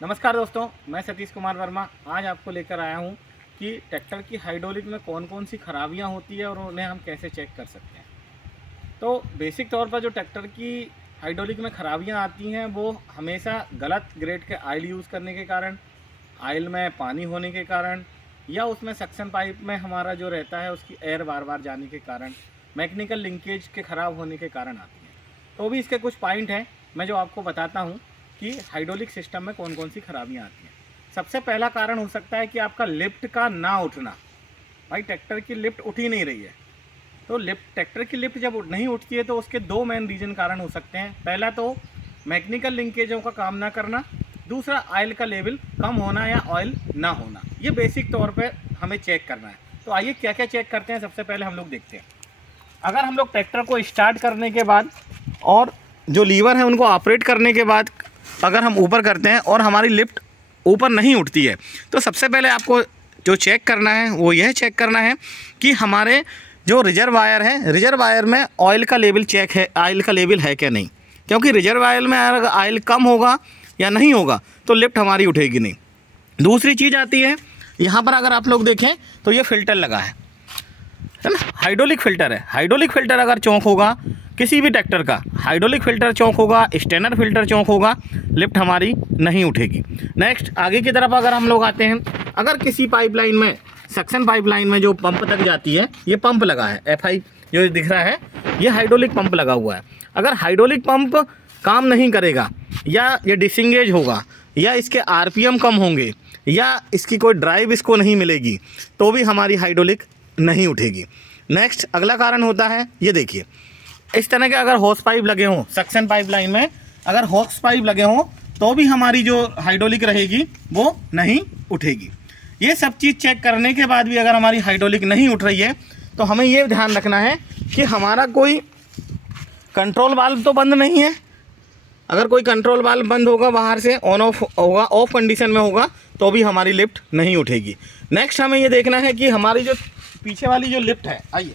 नमस्कार दोस्तों, मैं सतीश कुमार वर्मा आज आपको लेकर आया हूं कि ट्रैक्टर की हाइड्रोलिक में कौन कौन सी खराबियां होती है और उन्हें हम कैसे चेक कर सकते हैं। तो बेसिक तौर पर जो ट्रैक्टर की हाइड्रोलिक में खराबियां आती हैं वो हमेशा गलत ग्रेड के ऑयल यूज़ करने के कारण, ऑयल में पानी होने के कारण, या उसमें सक्शन पाइप में हमारा जो रहता है उसकी एयर बार बार जाने के कारण, मैकेनिकल लिंकेज के ख़राब होने के कारण आती हैं। तो भी इसके कुछ पॉइंट हैं मैं जो आपको बताता हूँ कि हाइड्रोलिक सिस्टम में कौन कौन सी खराबियां आती हैं। सबसे पहला कारण हो सकता है कि आपका लिफ्ट का ना उठना। भाई ट्रैक्टर की लिफ्ट उठ ही नहीं रही है, तो ट्रैक्टर की लिफ्ट जब नहीं उठती है तो उसके दो मेन रीज़न कारण हो सकते हैं। पहला तो मैकेनिकल लिंकेजों का काम ना करना, दूसरा ऑयल का लेवल कम होना या ऑयल ना होना। ये बेसिक तौर पर हमें चेक करना है। तो आइए क्या क्या चेक करते हैं, सबसे पहले हम लोग देखते हैं। अगर हम लोग ट्रैक्टर को स्टार्ट करने के बाद और जो लीवर है उनको ऑपरेट करने के बाद अगर हम ऊपर करते हैं और हमारी लिफ्ट ऊपर नहीं उठती है, तो सबसे पहले आपको जो चेक करना है वो यह चेक करना है कि हमारे जो रिजर्वायर है, रिजर्वायर में ऑयल का लेवल चेक है, ऑयल का लेवल है क्या नहीं। क्योंकि रिजर्वायर में अगर ऑयल कम होगा या नहीं होगा तो लिफ्ट हमारी उठेगी नहीं। दूसरी चीज़ आती है, यहाँ पर अगर आप लोग देखें तो ये फ़िल्टर लगा है ना, हाइड्रोलिक फ़िल्टर है। हाइड्रोलिक फ़िल्टर अगर चौंक होगा किसी भी ट्रैक्टर का, हाइड्रोलिक फ़िल्टर चौंक होगा, स्टेनर फ़िल्टर चौंक होगा, लिफ्ट हमारी नहीं उठेगी। नेक्स्ट आगे की तरफ अगर हम लोग आते हैं, अगर किसी पाइपलाइन में, सक्शन पाइपलाइन में जो पंप तक जाती है, ये पंप लगा है FI जो दिख रहा है, ये हाइड्रोलिक पंप लगा हुआ है। अगर हाइड्रोलिक पंप काम नहीं करेगा या ये डिसंगेज होगा या इसके RPM कम होंगे या इसकी कोई ड्राइव इसको नहीं मिलेगी तो भी हमारी हाइड्रोलिक नहीं उठेगी। नेक्स्ट अगला कारण होता है, ये देखिए इस तरह के अगर हॉस पाइप लगे हों, सक्शन पाइपलाइन में अगर हॉस पाइप लगे हों तो भी हमारी जो हाइड्रोलिक रहेगी वो नहीं उठेगी। ये सब चीज़ चेक करने के बाद भी अगर हमारी हाइड्रोलिक नहीं उठ रही है तो हमें ये ध्यान रखना है कि हमारा कोई कंट्रोल वाल्व तो बंद नहीं है। अगर कोई कंट्रोल वाल्व बंद होगा, बाहर से ऑन ऑफ होगा, ऑफ कंडीशन में होगा, तो भी हमारी लिफ्ट नहीं उठेगी। नेक्स्ट हमें ये देखना है कि हमारी जो पीछे वाली जो लिफ्ट है, आइए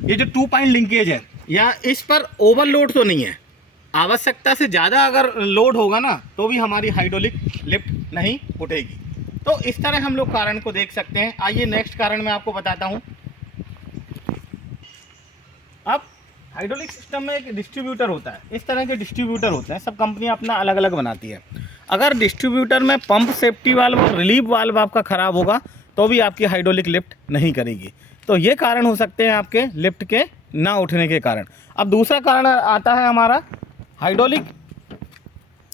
ये जो 2 पॉइंट लिंकेज है, या इस पर ओवरलोड तो नहीं है। आवश्यकता से ज़्यादा अगर लोड होगा ना तो भी हमारी हाइड्रोलिक लिफ्ट नहीं उठेगी। तो इस तरह हम लोग कारण को देख सकते हैं। आइए नेक्स्ट कारण मैं आपको बताता हूँ। अब हाइड्रोलिक सिस्टम में एक डिस्ट्रीब्यूटर होता है, इस तरह के डिस्ट्रीब्यूटर होते हैं, सब कंपनियां अपना अलग अलग बनाती है। अगर डिस्ट्रीब्यूटर में पंप सेफ्टी वाल्व और रिलीफ वाल्व आपका ख़राब होगा तो भी आपकी हाइड्रोलिक लिफ्ट नहीं करेगी। तो ये कारण हो सकते हैं आपके लिफ्ट के ना उठने के कारण। अब दूसरा कारण आता है हमारा हाइड्रोलिक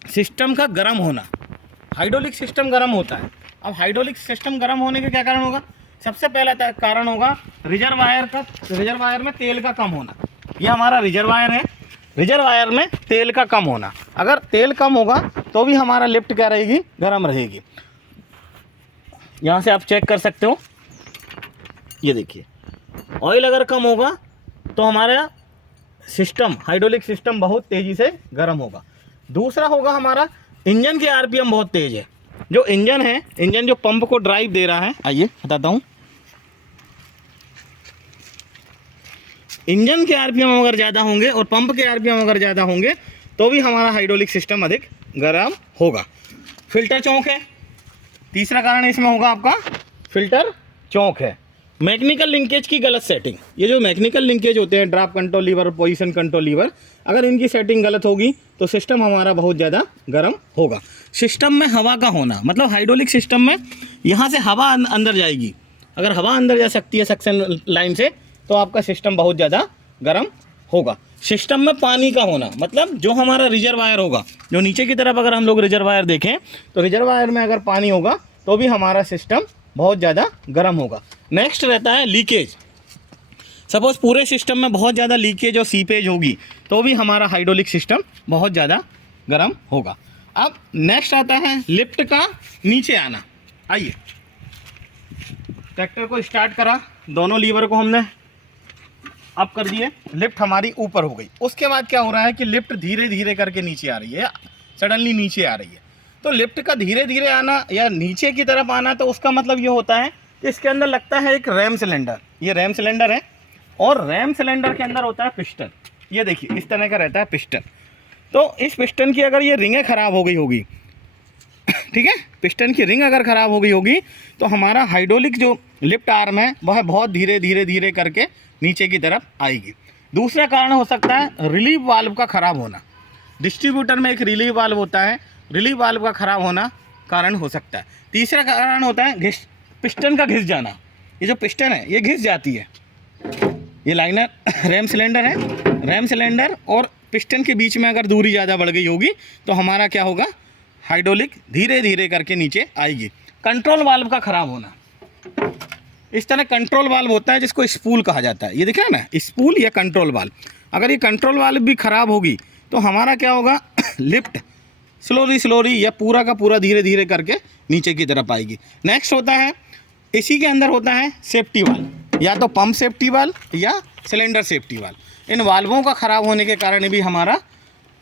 सिस्टम का गर्म होना। हाइड्रोलिक सिस्टम गर्म होता है। अब हाइड्रोलिक सिस्टम गर्म होने के क्या कारण होगा? सबसे पहला कारण होगा रिजर्वायर में तेल का कम होना। ये हमारा रिजर्वायर है, रिजर्वायर में तेल का कम होना। अगर तेल कम होगा तो भी हमारा लिफ्ट क्या रहेगी? गर्म रहेगी। यहाँ से आप चेक कर सकते हो, ये देखिए ऑयल अगर कम होगा तो हमारा सिस्टम, हाइड्रोलिक सिस्टम बहुत तेज़ी से गर्म होगा। दूसरा होगा हमारा इंजन के RPM बहुत तेज़ है। जो इंजन है, इंजन जो पंप को ड्राइव दे रहा है, आइए बताता हूँ। इंजन के RPM अगर ज़्यादा होंगे और पंप के RPM अगर ज़्यादा होंगे तो भी हमारा हाइड्रोलिक सिस्टम अधिक गर्म होगा। फिल्टर चौंक है, तीसरा कारण इसमें होगा आपका फिल्टर चौंक है। मैकेनिकल लिंकेज की गलत सेटिंग, ये जो मैकेनिकल लिंकेज होते हैं, ड्रॉप कंट्रोल लीवर और पोजीशन कंट्रोल लीवर, अगर इनकी सेटिंग गलत होगी तो सिस्टम हमारा बहुत ज़्यादा गर्म होगा। सिस्टम में हवा का होना, मतलब हाइड्रोलिक सिस्टम में यहाँ से हवा अंदर जाएगी। अगर हवा अंदर जा सकती है सक्शन लाइन से तो आपका सिस्टम बहुत ज़्यादा गर्म होगा। सिस्टम में पानी का होना, मतलब जो हमारा रिजर्वायर होगा, जो नीचे की तरफ अगर हम लोग रिजर्वायर देखें तो रिजर्वायर में अगर पानी होगा तो भी हमारा सिस्टम बहुत ज़्यादा गर्म होगा। नेक्स्ट रहता है लीकेज। सपोज़ पूरे सिस्टम में बहुत ज़्यादा लीकेज और सीपेज होगी तो भी हमारा हाइड्रोलिक सिस्टम बहुत ज़्यादा गर्म होगा। अब नेक्स्ट आता है लिफ्ट का नीचे आना। आइए, ट्रैक्टर को स्टार्ट करा, दोनों लीवर को हमने अप कर दिए, लिफ्ट हमारी ऊपर हो गई। उसके बाद क्या हो रहा है कि लिफ्ट धीरे धीरे करके नीचे आ रही है, सडनली नीचे आ रही है। तो लिफ्ट का धीरे धीरे आना या नीचे की तरफ आना, तो उसका मतलब ये होता है कि इसके अंदर लगता है एक रैम सिलेंडर। ये रैम सिलेंडर है और रैम सिलेंडर के अंदर होता है पिस्टन। ये देखिए इस तरह का रहता है पिस्टन। तो इस पिस्टन की अगर ये रिंगें ख़राब हो गई होगी, ठीक है, पिस्टन की रिंग अगर ख़राब हो गई होगी तो हमारा हाइड्रोलिक जो लिफ्ट आर्म है वह बहुत धीरे धीरे धीरे करके नीचे की तरफ आएगी। दूसरा कारण हो सकता है रिलीफ वाल्व का ख़राब होना। डिस्ट्रीब्यूटर में एक रिलीफ वाल्व होता है, रिलीफ वाल्व का ख़राब होना कारण हो सकता है। तीसरा कारण होता है पिस्टन का घिस जाना। ये जो पिस्टन है ये घिस जाती है। ये लाइनर रैम सिलेंडर है, रैम सिलेंडर और पिस्टन के बीच में अगर दूरी ज़्यादा बढ़ गई होगी तो हमारा क्या होगा, हाइड्रोलिक धीरे धीरे करके नीचे आएगी। कंट्रोल वाल्व का ख़राब होना, इस तरह कंट्रोल वाल्व होता है जिसको स्पूल कहा जाता है, ये देख रहे हैं ना, स्पूल या कंट्रोल वाल्व। अगर ये कंट्रोल वाल्व भी ख़राब होगी तो हमारा क्या होगा, लिफ्ट स्लोली या पूरा का पूरा धीरे धीरे करके नीचे की तरफ आएगी। नेक्स्ट होता है, इसी के अंदर होता है सेफ्टी वाल्व, या तो पंप सेफ्टी वाल्व या सिलेंडर सेफ्टी वाल्व। इन वाल्वों का ख़राब होने के कारण भी हमारा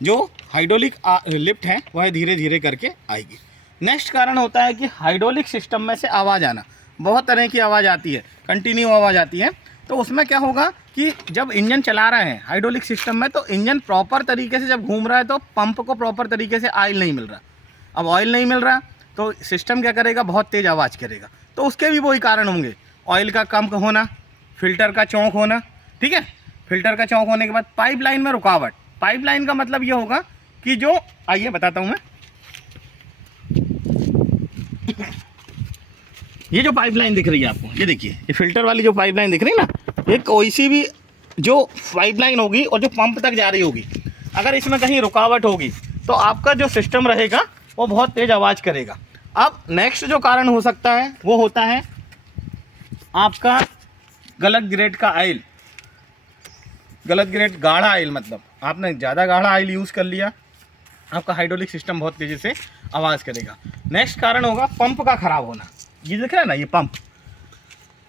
जो हाइड्रोलिक लिफ्ट है वह धीरे धीरे करके आएगी। नेक्स्ट कारण होता है कि हाइड्रोलिक सिस्टम में से आवाज़ आना। बहुत तरह की आवाज़ आती है, कंटिन्यू आवाज़ आती है। तो उसमें क्या होगा कि जब इंजन चला रहे हैं हाइड्रोलिक सिस्टम में, तो इंजन प्रॉपर तरीके से जब घूम रहा है तो पंप को प्रॉपर तरीके से ऑयल नहीं मिल रहा। अब ऑयल नहीं मिल रहा तो सिस्टम क्या करेगा, बहुत तेज़ आवाज़ करेगा। तो उसके भी वही कारण होंगे, ऑयल का कम होना, फिल्टर का चौंक होना, ठीक है। फिल्टर का चौंक होने के बाद पाइपलाइन में रुकावट। पाइपलाइन का मतलब ये होगा कि जो, आइए बताता हूँ मैं, ये जो पाइपलाइन दिख रही है आपको, ये देखिए, ये फिल्टर वाली जो पाइपलाइन दिख रही है ना, ये कोई सी भी जो पाइपलाइन होगी और जो पंप तक जा रही होगी, अगर इसमें कहीं रुकावट होगी तो आपका जो सिस्टम रहेगा वो बहुत तेज़ आवाज़ करेगा। अब नेक्स्ट जो कारण हो सकता है वो होता है आपका गलत ग्रेड का ऑयल। गलत ग्रेड, गाढ़ा ऑयल, मतलब आपने ज़्यादा गाढ़ा ऑयल यूज़ कर लिया, आपका हाइड्रोलिक सिस्टम बहुत तेज़ी से आवाज़ करेगा। नेक्स्ट कारण होगा पंप का ख़राब होना। ये दिख रहा है ना, ये पंप,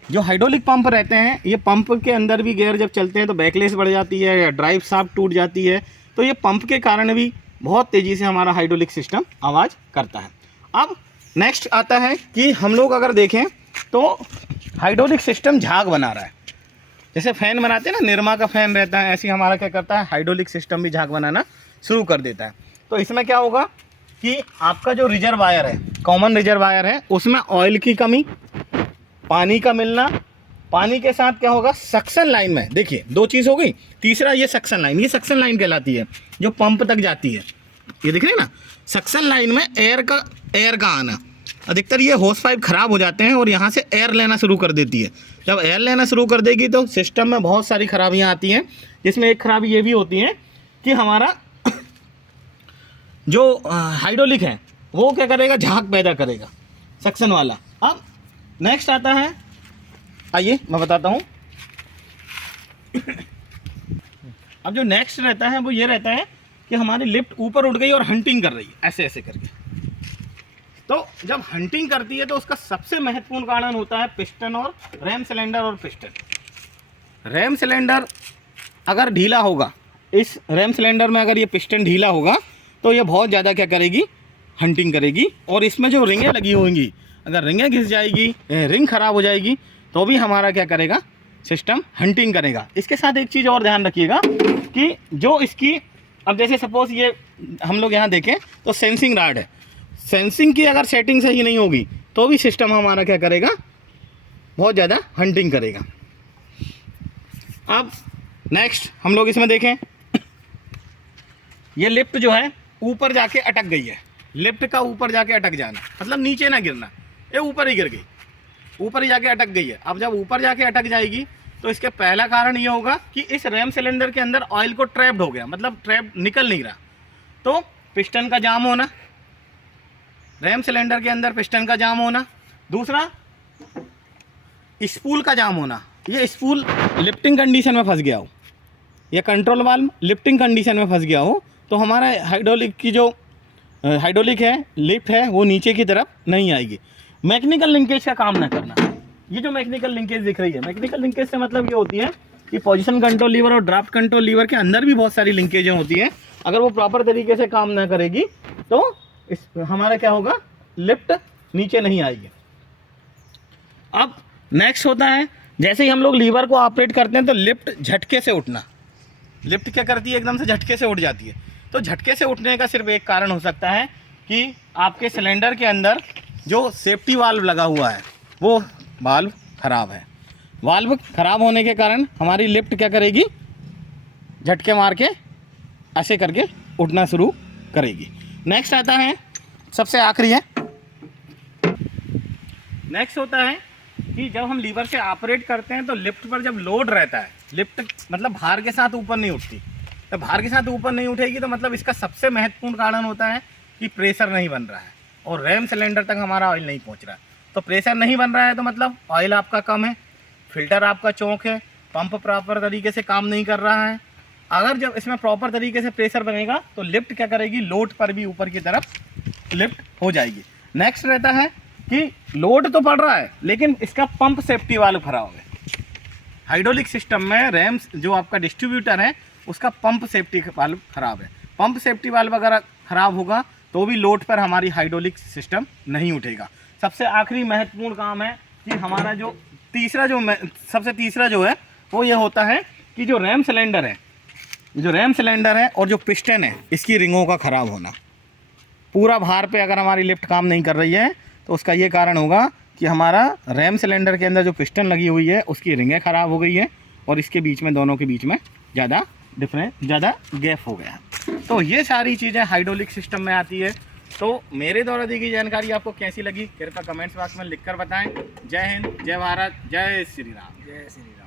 जो हाइड्रोलिक पंप रहते हैं, ये पंप के अंदर भी गियर जब चलते हैं तो बैकलेस बढ़ जाती है या ड्राइव शाफ्ट टूट जाती है। तो ये पंप के कारण भी बहुत तेज़ी से हमारा हाइड्रोलिक सिस्टम आवाज़ करता है। अब नेक्स्ट आता है कि हम लोग अगर देखें तो हाइड्रोलिक सिस्टम झाग बना रहा है। जैसे फ़ैन बनाते हैं ना, निरमा का फ़ैन रहता है, ऐसे ही हमारा क्या करता है, हाइड्रोलिक सिस्टम भी झाग बनाना शुरू कर देता है। तो इसमें क्या होगा कि आपका जो रिजर्वायर है, कॉमन रिजर्वायर है, उसमें ऑयल की कमी, पानी का मिलना, पानी के साथ क्या होगा, सक्शन लाइन में, देखिए दो चीज़ हो गई। तीसरा ये सक्शन लाइन, ये सक्शन लाइन कहलाती है जो पंप तक जाती है। ये दिख रहे हैं ना, सक्शन लाइन में एयर का आना। अधिकतर ये होस पाइप ख़राब हो जाते हैं और यहाँ से एयर लेना शुरू कर देती है। जब एयर लेना शुरू कर देगी तो सिस्टम में बहुत सारी खराबियाँ आती हैं, जिसमें एक खराबी ये भी होती है कि हमारा जो हाइड्रोलिक है वो क्या करेगा, झाग पैदा करेगा, सक्शन वाला। अब नेक्स्ट आता है, आइए मैं बताता हूँ। अब जो नेक्स्ट रहता है वो ये रहता है कि हमारी लिफ्ट ऊपर उठ गई और हंटिंग कर रही है, ऐसे ऐसे करके। तो जब हंटिंग करती है तो उसका सबसे महत्वपूर्ण कारण होता है पिस्टन और रैम सिलेंडर और पिस्टन। रैम सिलेंडर अगर ढीला होगा, इस रैम सिलेंडर में अगर ये पिस्टन ढीला होगा तो ये बहुत ज़्यादा क्या करेगी, हंटिंग करेगी। और इसमें जो रिंगें लगी होंगी, अगर रिंगें घिस जाएगी, रिंग ख़राब हो जाएगी, तो भी हमारा क्या करेगा, सिस्टम हंटिंग करेगा। इसके साथ एक चीज़ और ध्यान रखिएगा कि जो इसकी, अब जैसे सपोज़ ये हम लोग यहाँ देखें तो सेंसिंग रॉड है, सेंसिंग की अगर सेटिंग सही नहीं होगी तो भी सिस्टम हमारा क्या करेगा, बहुत ज़्यादा हंटिंग करेगा। अब नेक्स्ट हम लोग इसमें देखें, ये लिफ्ट जो है ऊपर जाके अटक गई है। लिफ्ट का ऊपर जाके अटक जाना मतलब नीचे ना गिरना, ये ऊपर ही गिर गई, ऊपर ही जाके अटक गई है। अब जब ऊपर जाके अटक जाएगी तो इसके पहला कारण ये होगा कि इस रैम सिलेंडर के अंदर ऑयल को ट्रैप्ड हो गया, मतलब ट्रैप निकल नहीं रहा। तो पिस्टन का जाम होना, रैम सिलेंडर के अंदर पिस्टन का जाम होना। दूसरा स्पूल का जाम होना, ये स्पूल लिफ्टिंग कंडीशन में फंस गया हो या कंट्रोल वाल्व लिफ्टिंग कंडीशन में फंस गया हो तो हमारा हाइड्रोलिक की जो हाइड्रोलिक है, लिफ्ट है, वो नीचे की तरफ नहीं आएगी। मैकेनिकल लिंकेज का काम ना करना, ये जो मैकेनिकल लिंकेज दिख रही है, मैकेनिकल लिंकेज से मतलब ये होती है कि पोजीशन कंट्रोल लीवर और ड्राफ्ट कंट्रोल लीवर के अंदर भी बहुत सारी लिंकेजें होती हैं। अगर वो प्रॉपर तरीके से काम ना करेगी तो हमारा क्या होगा, लिफ्ट नीचे नहीं आएगी। अब नेक्स्ट होता है, जैसे ही हम लोग लीवर को ऑपरेट करते हैं तो लिफ्ट झटके से उठना। लिफ्ट क्या करती है, एकदम से झटके से उठ जाती है। तो झटके से उठने का सिर्फ एक कारण हो सकता है कि आपके सिलेंडर के अंदर जो सेफ्टी वाल्व लगा हुआ है वो वाल्व ख़राब है। वाल्व ख़राब होने के कारण हमारी लिफ्ट क्या करेगी, झटके मार के ऐसे करके उठना शुरू करेगी। नेक्स्ट आता है, सबसे आखिरी है, नेक्स्ट होता है कि जब हम लीवर से ऑपरेट करते हैं तो लिफ्ट पर जब लोड रहता है, लिफ्ट मतलब भार के साथ ऊपर नहीं उठती, तो भार के साथ ऊपर नहीं उठेगी तो मतलब इसका सबसे महत्वपूर्ण कारण होता है कि प्रेशर नहीं बन रहा है और रैम सिलेंडर तक हमारा ऑयल नहीं पहुंच रहा है। तो प्रेशर नहीं बन रहा है तो मतलब ऑयल आपका कम है, फिल्टर आपका चौक है, पंप प्रॉपर तरीके से काम नहीं कर रहा है। अगर जब इसमें प्रॉपर तरीके से प्रेशर बनेगा तो लिफ्ट क्या करेगी, लोड पर भी ऊपर की तरफ लिफ्ट हो जाएगी। नेक्स्ट रहता है कि लोड तो पड़ रहा है लेकिन इसका पंप सेफ्टी वाल्व खराब है। हाइड्रोलिक सिस्टम में रैम जो आपका डिस्ट्रीब्यूटर है उसका पंप सेफ्टी वाल्व खराब है। पंप सेफ्टी वाल्व अगर खराब होगा तो भी लोड पर हमारी हाइड्रोलिक सिस्टम नहीं उठेगा। सबसे आखिरी महत्वपूर्ण काम है कि हमारा जो सबसे तीसरा जो है वो ये होता है कि जो रैम सिलेंडर है और जो पिस्टन है इसकी रिंगों का ख़राब होना। पूरा भार पे अगर हमारी लिफ्ट काम नहीं कर रही है तो उसका ये कारण होगा कि हमारा रैम सिलेंडर के अंदर जो पिस्टन लगी हुई है उसकी रिंगें ख़राब हो गई है और इसके बीच में, दोनों के बीच में ज़्यादा गैप हो गया। तो ये सारी चीज़ें हाइड्रोलिक सिस्टम में आती है। तो मेरे द्वारा दी गई जानकारी आपको कैसी लगी कृपया कमेंट्स बॉक्स में लिखकर बताएं। जय हिंद, जय भारत, जय श्री राम। जय श्री राम।